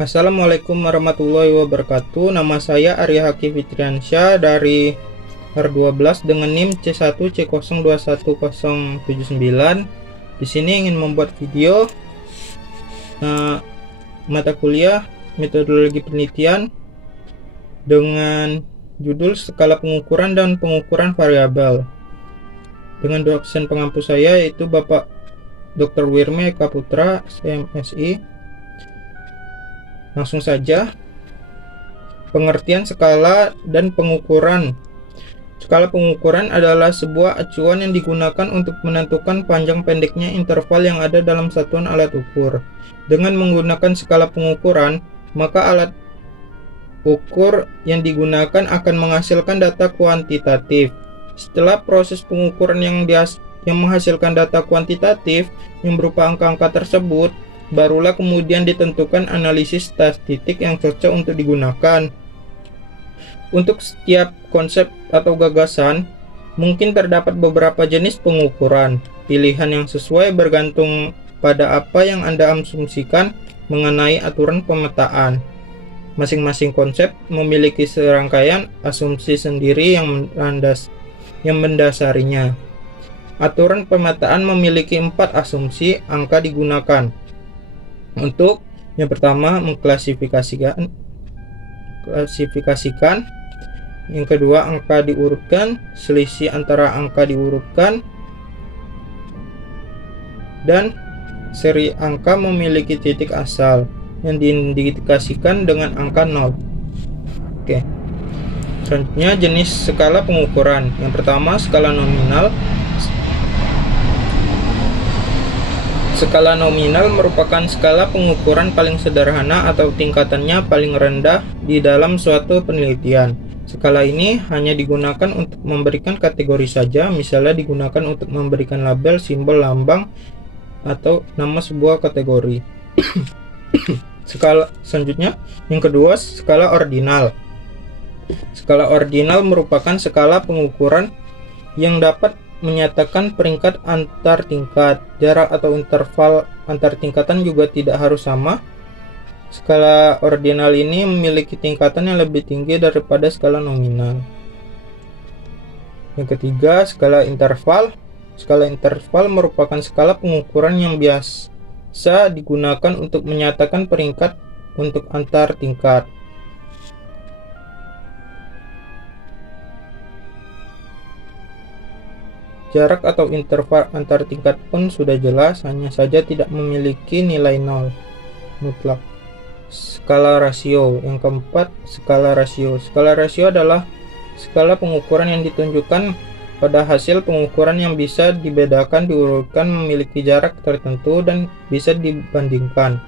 Assalamualaikum warahmatullahi wabarakatuh. Nama saya Arya Haki Fitriansyah dari R12 dengan NIM C1C021079. Di sini ingin membuat video mata kuliah metodologi penelitian dengan judul skala pengukuran dan pengukuran variabel. Dengan dosen pengampu saya yaitu Bapak Dr. Wirme Eka Putra, MSI. Langsung saja, pengertian skala dan pengukuran. Skala pengukuran adalah sebuah acuan yang digunakan untuk menentukan panjang pendeknya interval yang ada dalam satuan alat ukur. Dengan menggunakan skala pengukuran, maka alat ukur yang digunakan akan menghasilkan data kuantitatif. Setelah proses pengukuran yang menghasilkan data kuantitatif yang berupa angka-angka tersebut, barulah kemudian ditentukan analisis statistik yang cocok untuk digunakan. Untuk setiap konsep atau gagasan, mungkin terdapat beberapa jenis pengukuran. Pilihan yang sesuai bergantung pada apa yang Anda asumsikan mengenai aturan pemetaan. Masing-masing konsep memiliki serangkaian asumsi sendiri yang mendasarinya. Aturan pemetaan memiliki 4 asumsi angka digunakan. Untuk yang pertama, mengklasifikasikan, yang kedua angka diurutkan, selisih antara angka diurutkan, dan seri angka memiliki titik asal yang diindikasikan dengan angka 0. Oke. Selanjutnya jenis skala pengukuran. Yang pertama, skala nominal. Skala nominal merupakan skala pengukuran paling sederhana atau tingkatannya paling rendah di dalam suatu penelitian. Skala ini hanya digunakan untuk memberikan kategori saja, misalnya digunakan untuk memberikan label, simbol, lambang, atau nama sebuah kategori. Skala selanjutnya, yang kedua, skala ordinal. Skala ordinal merupakan skala pengukuran yang dapat menyatakan peringkat antar tingkat. Jarak atau interval antar tingkatan juga tidak harus sama. Skala ordinal ini memiliki tingkatan yang lebih tinggi daripada skala nominal. Yang ketiga, skala interval. Skala interval merupakan skala pengukuran yang biasa digunakan untuk menyatakan peringkat untuk antar tingkat. Jarak atau interval antar tingkat pun sudah jelas, hanya saja tidak memiliki nilai 0 mutlak. Skala rasio. Yang keempat, skala rasio. Skala rasio adalah skala pengukuran yang ditunjukkan pada hasil pengukuran yang bisa dibedakan, diurutkan, memiliki jarak tertentu, dan bisa dibandingkan.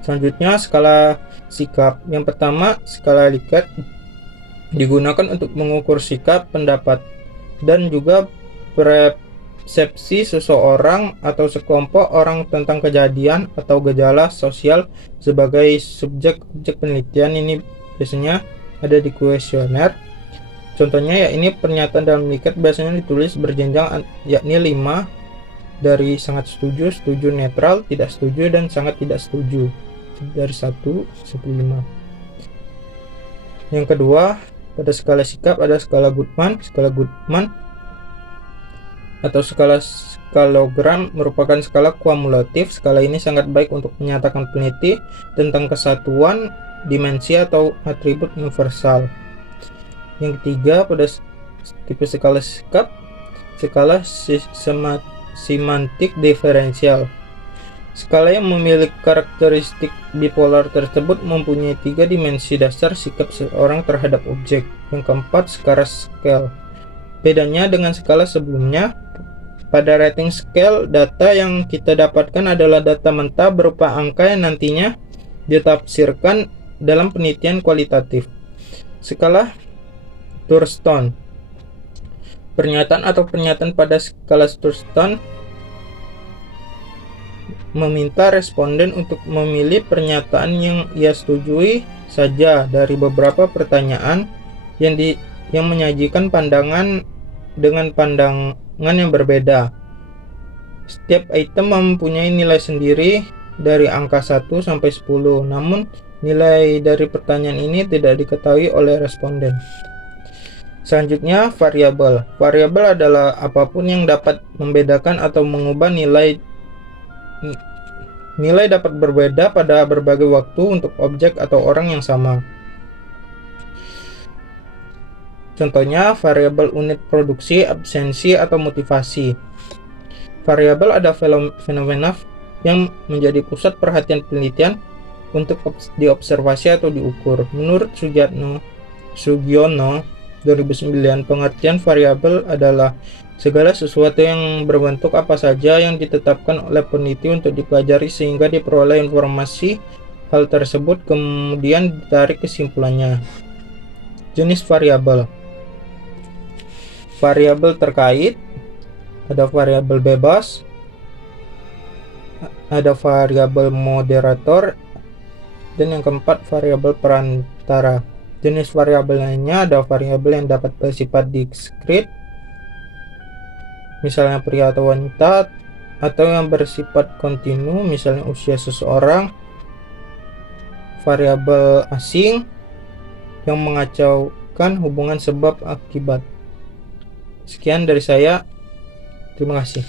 Selanjutnya, skala sikap. Yang pertama, skala Likert digunakan untuk mengukur sikap, pendapat, dan juga persepsi seseorang atau sekelompok orang tentang kejadian atau gejala sosial sebagai subjek-objek penelitian. Ini biasanya ada di kuesioner. Contohnya ya, ini pernyataan dalam Likert biasanya ditulis berjenjang, yakni 5 dari sangat setuju, setuju, netral, tidak setuju, dan sangat tidak setuju, dari 1 sampai 5. Yang kedua, pada skala sikap ada skala Goodman. Skala Goodman atau skalogram merupakan skala kumulatif. Skala ini sangat baik untuk menyatakan peneliti tentang kesatuan, dimensi, atau atribut universal. Yang ketiga, pada tipe skala sikap, skala semantik diferensial. Skala yang memiliki karakteristik bipolar tersebut mempunyai 3 dimensi dasar sikap seseorang terhadap objek. Yang keempat, skala scale. Bedanya dengan skala sebelumnya, pada rating scale, data yang kita dapatkan adalah data mentah berupa angka yang nantinya ditafsirkan dalam penelitian kualitatif. Skala Thurston. Pernyataan atau pernyataan pada skala Thurston meminta responden untuk memilih pernyataan yang ia setujui saja dari beberapa pertanyaan yang menyajikan pandangan dengan pandangan yang berbeda. Setiap item mempunyai nilai sendiri dari angka 1 sampai 10. Namun, nilai dari pertanyaan ini tidak diketahui oleh responden. Selanjutnya, variabel. Variabel adalah apapun yang dapat membedakan atau mengubah nilai. Nilai dapat berbeda pada berbagai waktu untuk objek atau orang yang sama. Contohnya, variabel unit produksi, absensi, atau motivasi. Variabel ada fenomena yang menjadi pusat perhatian penelitian untuk diobservasi atau diukur. Menurut Sugiono 2009, pengertian variabel adalah segala sesuatu yang berbentuk apa saja yang ditetapkan oleh peneliti untuk dipelajari sehingga diperoleh informasi hal tersebut kemudian ditarik kesimpulannya. Jenis variabel. Variabel terkait, ada variabel bebas, ada variabel moderator, dan yang keempat variabel perantara. Jenis variabel lainnya ada variabel yang dapat bersifat diskrit, misalnya pria atau wanita, atau yang bersifat kontinu, misalnya usia seseorang. Variabel asing yang mengacaukan hubungan sebab akibat. Sekian dari saya. Terima kasih.